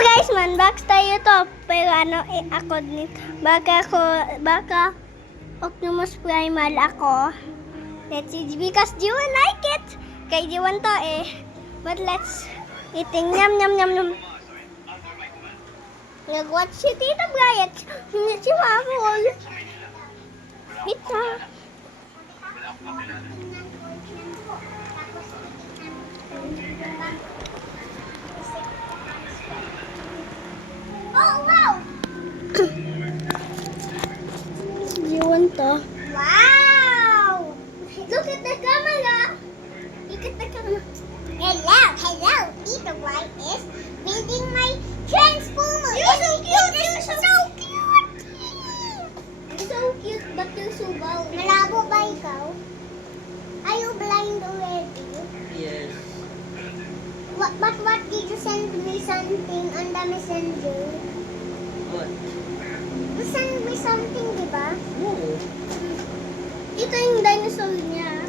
guys, man-box tayo to. Pero ano, ako din. Baka Optimus Primal ako. Let's see, because Jiwan like it. Kay Jiwan to But let's eating yum yum yum yum. Nag-watch si Tita Bryant. Hindi si Mapol. Ito. Oh, wow! Jiwan to. Wow! Look at the camera! Look at the camera. Hello! Tita Bryant is building my Transformer! You're so cute! You're so cute! You're so cute, but you're so bald. Malabo ba ikaw? Are you blind already? Yes. But what did you send me something on the messenger? What? You sent me something, di ba? No. Ito yung dinosaur niya.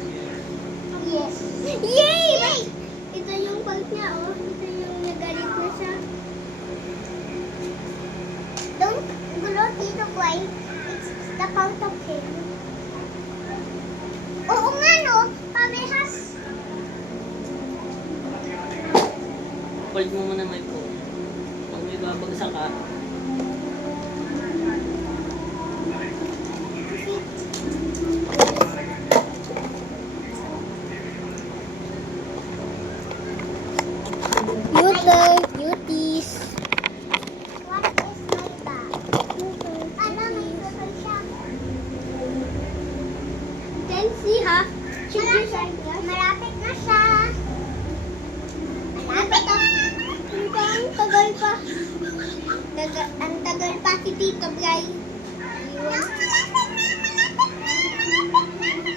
Yes. Yay! Ito yung part niya, oh. Ito yung nagalit na siya. Don't grow Tito Boy. It's the part of him. Oo nga, no? Pamehas. Hold mo muna may phone. Pag may babagsak ka, Cuties. What is my bag? Ano, may photo siya. Can see, ha? Malapit na siya. Malapit na. Ang tagal pa. Ang tagal pa si Tito Bray.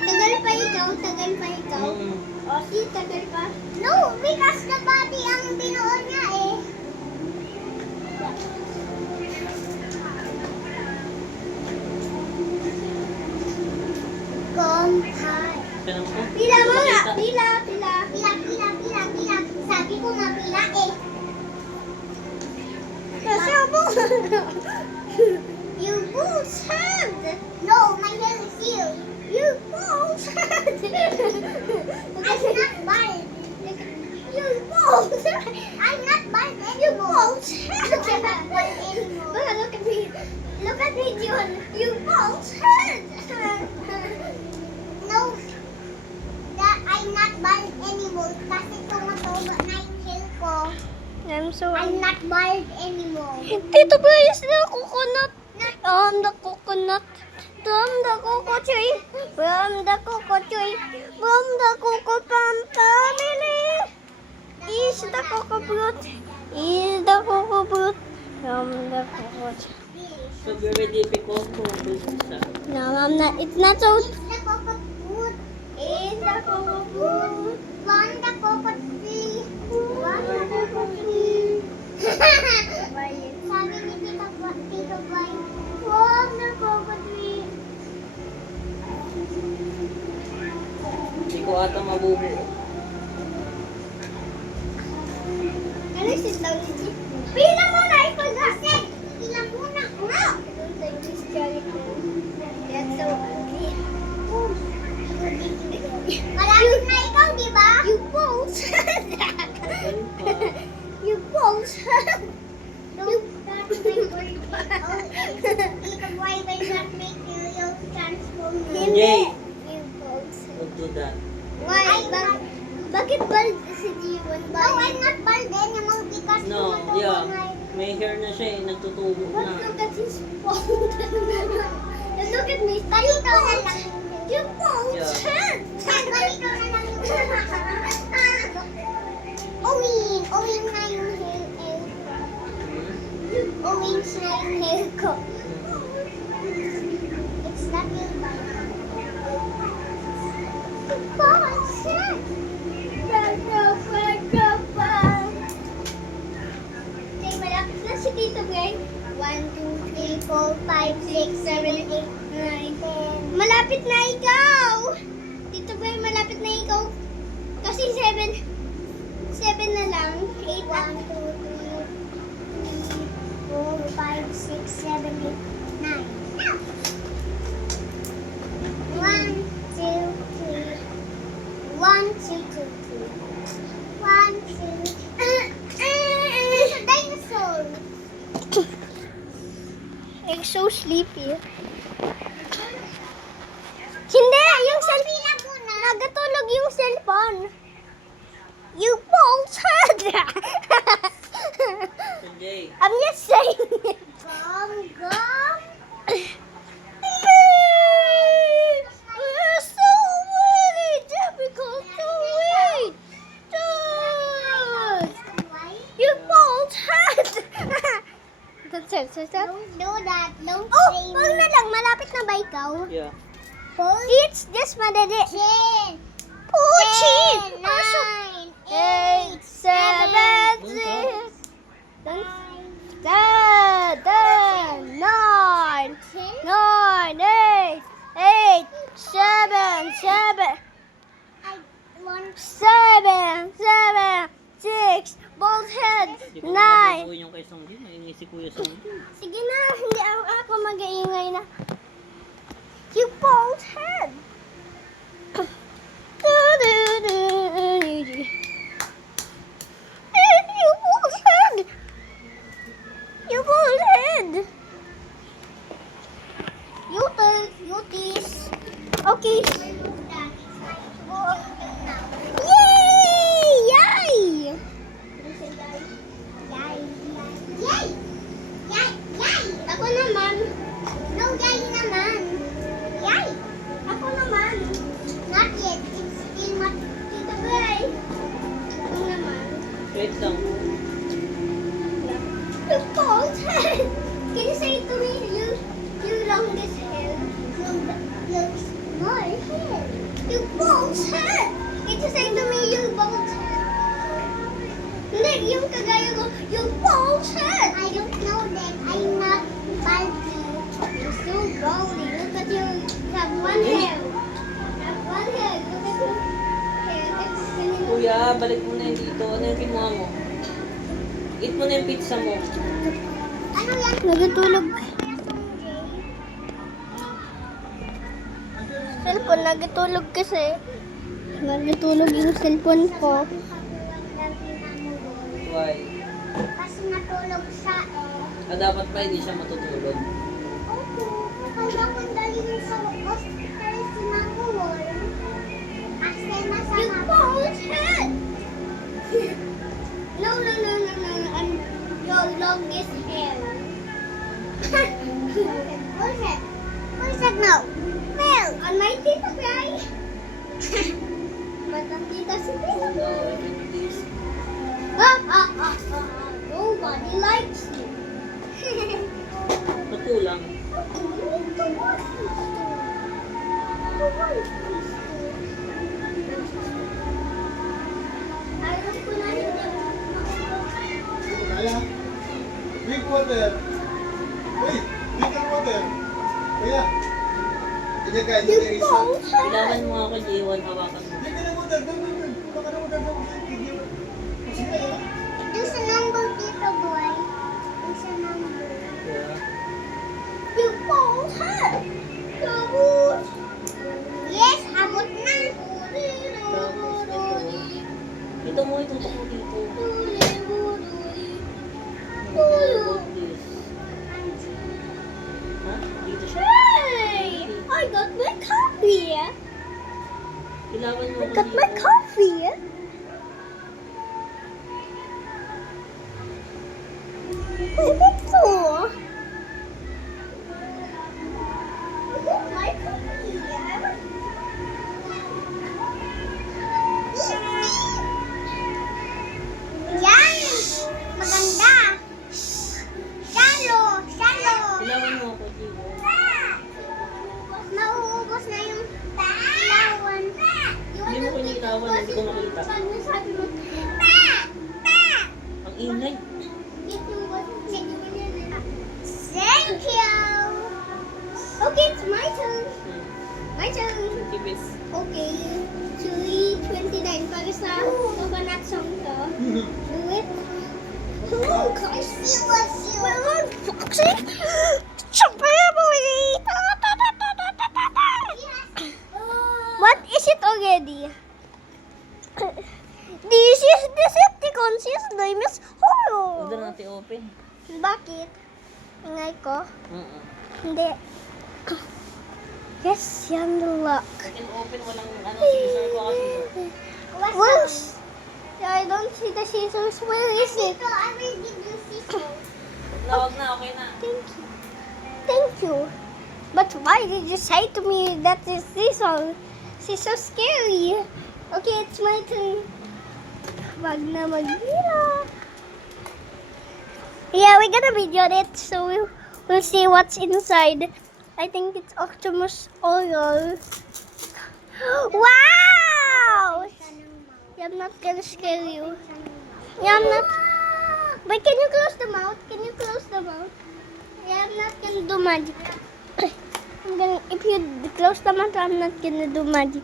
Tagal pa ikaw. O, si tagal pa. No, because the body ang binuo niya Compile. tanong ko. Pila mo nga. Pila. Sabi ko nga pila Kasi mo. You both had. No, my hair is here. You both had. I'm not bald. You both. I'm not bald anymore. You both had. I'm not bald anymore. Look at me. Look at me, John. You both had. No. I'm not bald anymore kasi tumatubo na yung hair ko. I'm not bald anymore. Tito Bryce, the coconut. The coconut. From the coco tree. From the coco tree. From the coco palm family. Is the coco fruit. Is the coco fruit. From the coco tree. So very difficult to business. No, Mom, it's not so. It's the coco fruit. It's the coco fruit. From the coco tree. From the coco tree. Sabi ni Tito Boy, from the coco tree. Hindi ko ata mabubuo. Can I sit down, Gigi? Pila muna! Ikaw na! Pila muna! No! I don't like this skeleton. That's so ugly. Malapit na ikaw, di ba? You both. You both. Why will not make you transform? Jay, You both. don't do that. Why? Bakit bald si Jiwan? No, I'm not bald anymore because No, tumatubo yeah. na May hair na siya nagtutubo But na. look at his phone. And look at me. Ganito na lang. You won't. Yeah. Ganito na lang yung Owing na yung hair ko. Owing na yung hair ko. It's not your bad. Okay, malapit na si Tito Bray. 1, 2, 3, 4, 5, 6, 7, 8, 9, 10. Malapit na ikaw! Tito Bray, malapit na ikaw. Kasi 7 na lang. 8 1, 2, 3, 4, 5, 6, 7, 8, 9, 10. 6, 7, 8, 9. 1, 2, 3. 1, 2, 2, 3. 1, 2. There's a dinosaur. I'm so sleepy. Hindi! Yung cellphone! Nagatulog yung cellphone. You bolted! Sanjay. I'm just saying it. Gum. We're so very difficult to read. Dude! You bolted! Don't do that. Don't wag na lang. Malapit na ba ikaw? Yeah. It's just madali. 10. Puchin! 9, 8, 7, 6. 9, 8, 7, 6, both heads, Hindi ko 9. nababawi yung kay Sanjay. Maingi si Kuya Sanjay. Sige na, hindi ako mag-iingay na. You both head. You both head. You both head. You tease. Okay. Yay! Yay! Yay! Yay! Yay! Ako naman. No, yay naman. Yay! Ako naman. Not yet. It's still not Tita Bay. Ako naman. Wait lang. You bald head. Can you say to me, you longest hair? You small hair. You bald head. Can you say to me, you bald head? Hindi, yung kagaya ko, you bald head. I don't know that. I'm not baldy. You're so baldy. Look at you. You have one hair. You have one hair. Look at your hair. Kuya, balik mo na yun dito. Ano yung kinuha mo? Eat mo na yung pizza mo. Ano yan? Nagtulog. Cellphone, nagtulog kasi. Nagtulog yung cellphone ko. Why? Kasi natulog siya eh. Ah, dapat pa hindi siya matutulog. Opo. Kaya kung dalhin sa hospital si Mamor. Kasi masama. You both head! No. I'm your longest hair. What's that? What's that now? Well, on my tita cry. But ang tita si tita No, I can do this. Nobody likes you. Natulang. Ayaw ko na hindi. Kaya? Drink water. Uy, drink ang water. Kaya? Kaya ka, hindi na isa. Kailangan mo ako, J1, hawakan mo. Drink ka ng water. Doon. Baka ng water daw. Sige na. Yung sa number dito, boy. Yung sa number. Yeah. You both have. Kabut. Yes, abot na. Tapos ito. Ito mo, itutok mo dito. About this. Ha? Dito siya. Hey! I got my coffee. Kailangan mo I ako got my dito. coffee. Ito. I got my coffee. Yan! Maganda! Shalo! Kailangan mo ako, J1. Nauubos na yung ilawan. Hindi mo kinitawan, hindi ko makita. Pag nasabi mo, Ang ingay. Thank you! Okay, it's my turn. My turn. Kibis. Okay. 3:29 para sa coconut song to. Do it. Oh, I see what you want. unboxing. Family. What is it already? This is Decepticons. His name is Huwag Horror. na natin open. Bakit? Ingay ko? Mm-mm. Hindi. Yes, yan the lock. I can open, walang ano, scissor ko kasi. Where's? Yeah, I don't see the scissors. Where is it? I will give you scissors. Huwag na, okay na. Thank you. Thank you. But why did you say to me that is scissors? She's so scary. Okay, it's my turn. Wag na magbira. Yeah, we're gonna video it, so we'll see what's inside. I think it's Optimus Oil. Wow! Yeah, I'm not gonna scare you. Yeah, I'm not. But can you close the mouth? Can you close the mouth? Yeah, I'm not gonna do magic. If you close the mouth, I'm not gonna do magic.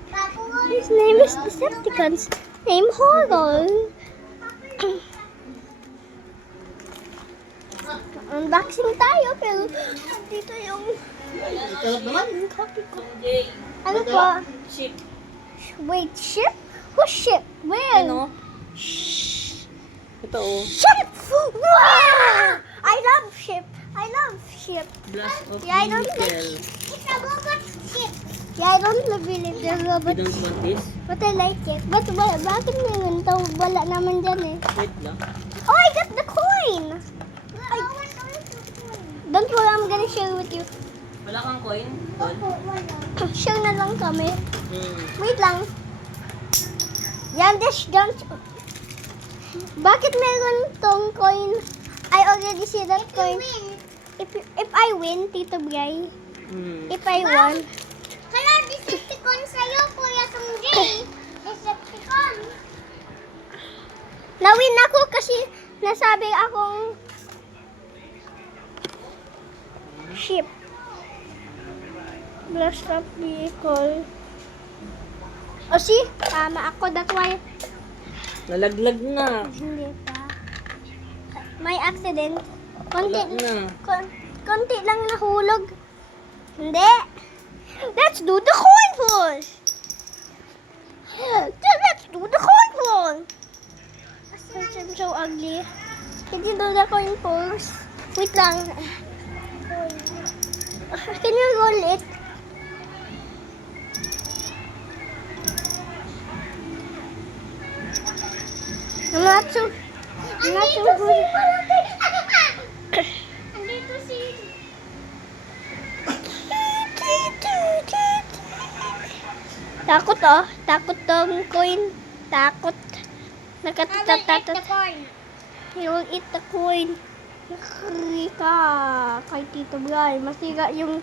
His name is Decepticons. Name Horror. Unboxing tayo, pero dito yung Kalap naman. copy ko. Jay, Ano po? ship. Wait, ship? Who's ship? Where? Ano? Shh. Ito oh. Ship! Wow! I love ship. I love ship. Blast of Yeah, I don't nickel. It's a robot ship. Yeah, I don't believe the You robot. don't want this? But I like it. But bakit meron to? Wala naman dyan eh. Wait lang. Oh, I got the coin! Don't worry, I'm gonna share with you. Wala kang coin? Doon? Share na lang kami. Hmm. Wait lang. Yan, this don't. Bakit meron tong coin? I already see that coin. If I win, Tito Bray. Hmm. If I won. Hello, Decepticon sa'yo, Kuya Tungjay. Decepticon. Nawin ako kasi nasabi akong ship. Blast up vehicle. O see? Tama ako. That's why. Nalaglag na. Hindi pa. May accident. Konti. Wala na. Konti lang nahulog. Hindi. Let's do the coin push. Let's do the coin push. I'm so ugly. Can you do the coin push? Wait lang. Can you roll it? I'm not so good. Andito si... Takot oh. Takot tong coin. Takot. I will eat Nakatatatat. the coin. He will eat the coin. Nakari ka. Kay Tito Bray. Masira yung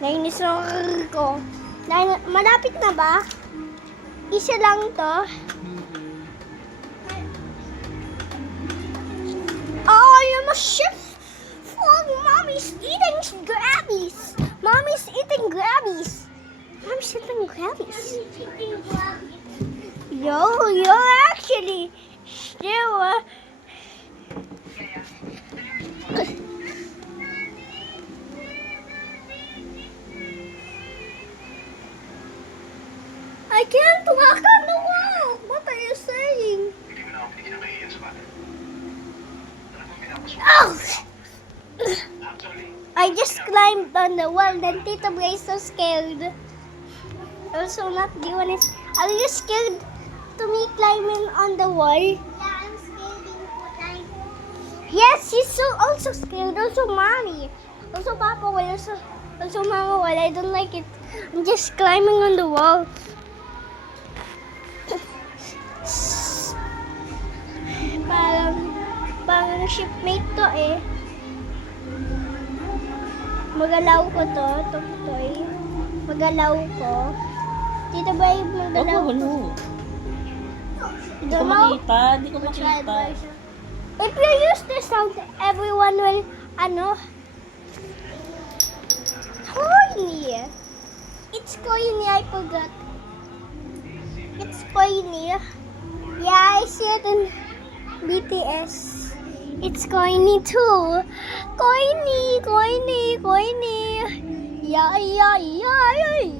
nainis ko. Malapit na ba? Isa lang to. Oh, I'm a chef. Oh, Mommy's eating grabbies. Mommy's eating grabbies. Mommy's eating grabbies. Yo, you're actually still. I can't walk on the wall. What are you saying? Oh! I just climbed on the wall. Then Tito Bray is so scared. Also, not doing it. Are you scared to me climbing on the wall? Yeah, I'm scared to climb. Yes, she's so also scared. Also, mommy. Also, Papa will. Also, Mama will. I don't like it. I'm just climbing on the wall. Parang shipmate to eh. Magalaw ko to. Toy. Magalaw ko. Dito ba yung Wag magalaw mo, ko? ano? Hindi ko Don't know. makita. Hindi ko makita. If you use this sound, everyone will, coiny. It's coiny, I forgot. It's coiny. Yeah, I see it in BTS. It's coiny too. Coiny. Ay, ay, ay, ay, ay.